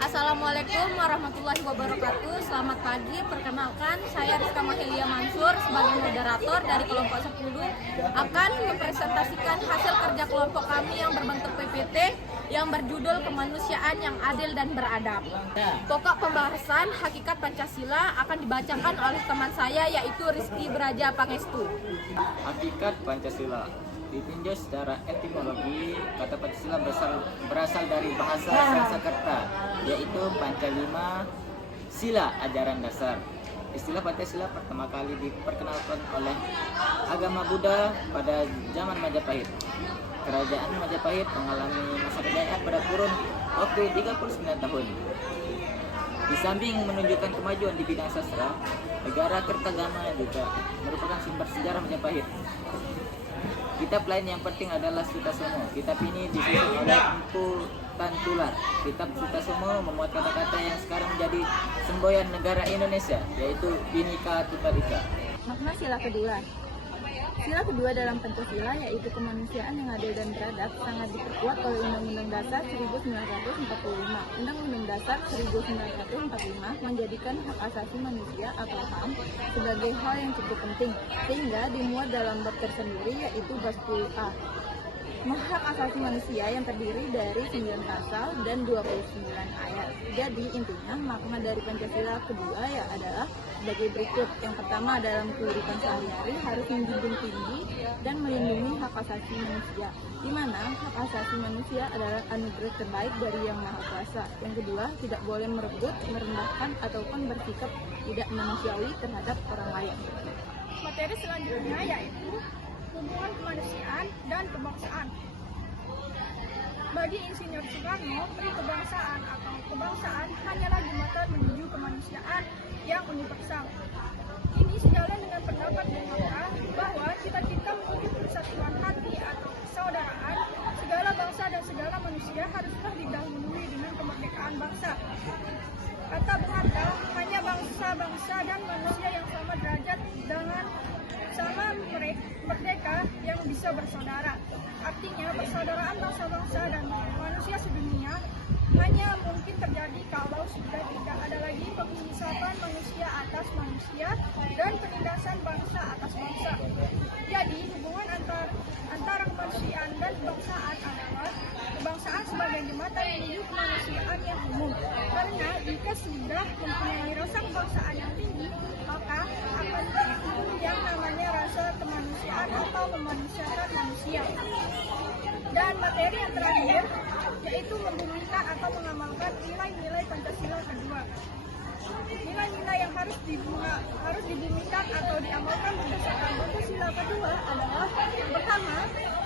Assalamualaikum warahmatullahi wabarakatuh. Selamat pagi, perkenalkan saya Rizka Mahilia Mansur sebagai moderator dari kelompok 10 akan mempresentasikan hasil kerja kelompok kami yang berbentuk PPT yang berjudul Kemanusiaan yang Adil dan Beradab. Pokok pembahasan hakikat Pancasila akan dibacakan oleh teman saya yaitu Rizky Braja Pangestu. Hakikat Pancasila ditinjau secara etimologi, kata Pancasila berasal dari bahasa Sanskerta, yaitu Pancalima Sila, ajaran dasar. Istilah Pancasila pertama kali diperkenalkan oleh agama Buddha pada zaman Majapahit. Kerajaan Majapahit mengalami masa kejayaan pada kurun waktu 39 tahun. Di samping menunjukkan kemajuan di bidang sastra, negara Kertagama juga merupakan sumber sejarah Majapahit. Kitab lain yang penting adalah Sutasoma. Kitab ini disusun oleh Empu Tantular. Kitab Sutasoma memuat kata-kata yang sekarang menjadi semboyan negara Indonesia, yaitu Bhinneka Tunggal Ika. Makna sila kedua. Sila kedua dalam Pancasila yaitu kemanusiaan yang adil dan beradab sangat diperkuat oleh Undang-Undang Dasar 1945. Undang-Undang Dasar 1945 menjadikan hak asasi manusia atau HAM sebagai hal yang cukup penting, sehingga dimuat dalam bab tersendiri yaitu bab 10A. Hak asasi manusia yang terdiri dari 9 pasal dan 29 ayat. Jadi intinya makna dari Pancasila kedua ya adalah sebagai berikut. Yang pertama, dalam kehidupan sehari-hari harus menjunjung tinggi dan melindungi hak asasi manusia, di mana hak asasi manusia adalah anugerah terbaik dari Yang Maha Kuasa. Yang kedua, tidak boleh merebut, merendahkan ataupun bersikap tidak manusiawi terhadap orang lain. Materi selanjutnya yaitu hubungan kemanusiaan dan kebangsaan. Bagi Insinyur Soekarno, kebangsaan atau kebangsaan hanyalah jembatan menuju kemanusiaan yang universal. Ini sejalan dengan pendapat Bung Hatta bahwa cita-cita menuju persatuan hati atau persaudaraan segala bangsa dan segala manusia haruslah didahului dengan kemerdekaan bangsa. Kata Bung Hatta, hanya bangsa-bangsa dan manusia yang sama derajat dengan sama merdeka yang bisa bersaudara. Artinya persaudaraan bangsa-bangsa dan manusia sedunia hanya mungkin terjadi kalau sudah tidak ada lagi pengisapan manusia atas manusia dan penindasan bangsa atas bangsa. Jadi hubungan antara kemanusiaan dan kebangsaan adalah kebangsaan sebagai jembatan menuju kemanusiaan yang umum. Karena jika sudah mempunyai rasa kebangsaan yang tinggi, maka akan timbul yang namanya rasa kemanusiaan atau memanusiakan manusia. Dan materi yang terakhir yaitu membumikan atau mengamalkan nilai-nilai Pancasila kedua. Nilai-nilai yang harus dibumikan atau diamalkan berdasarkan Pancasila kedua adalah yang pertama,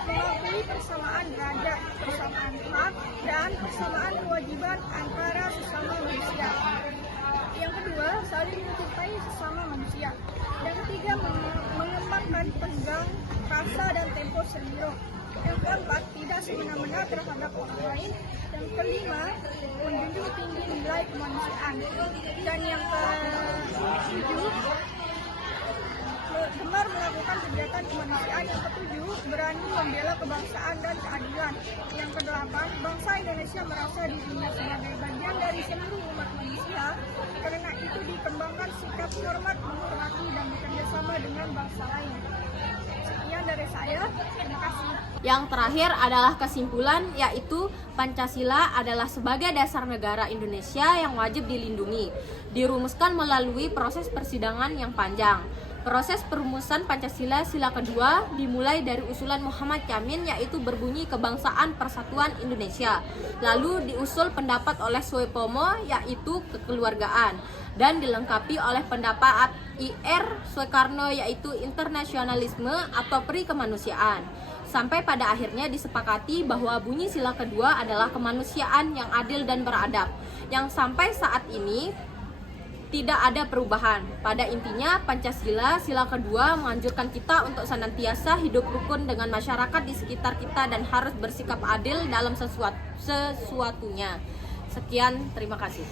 mengakui persamaan derajat, persamaan hak, dan persamaan kewajiban antara sesama manusia. Yang kedua, saling mencintai sesama manusia. Yang ketiga, mengembangkan pegang, rasa, dan tempo sendiri. Yang keempat, tidak semena-mena terhadap orang lain. Yang kelima, menjunjung tinggi nilai kemanusiaan. Dan yang ketujuh, gemar melakukan kegiatan kemanusiaan. Yang ketujuh, berani membela kebangsaan dan keadilan. Yang kedelapan, bangsa Indonesia merasa dirinya sebagai bagian dari seluruh umat manusia. Karena itu dikembangkan sikap hormat, menghormati, dan bekerjasama dengan bangsa lain. Sekian dari saya, terima kasih. Yang terakhir adalah kesimpulan, yaitu Pancasila adalah sebagai dasar negara Indonesia yang wajib dilindungi. Dirumuskan melalui proses persidangan yang panjang. Proses perumusan Pancasila sila kedua dimulai dari usulan Muhammad Yamin, yaitu berbunyi kebangsaan persatuan Indonesia. Lalu diusul pendapat oleh Soepomo, yaitu kekeluargaan, dan dilengkapi oleh pendapat Ir Soekarno, yaitu internasionalisme atau peri kemanusiaan. Sampai pada akhirnya disepakati bahwa bunyi sila kedua adalah kemanusiaan yang adil dan beradab, yang sampai saat ini tidak ada perubahan. Pada intinya, Pancasila sila kedua menganjurkan kita untuk senantiasa hidup rukun dengan masyarakat di sekitar kita dan harus bersikap adil dalam sesuatunya. Sekian, terima kasih.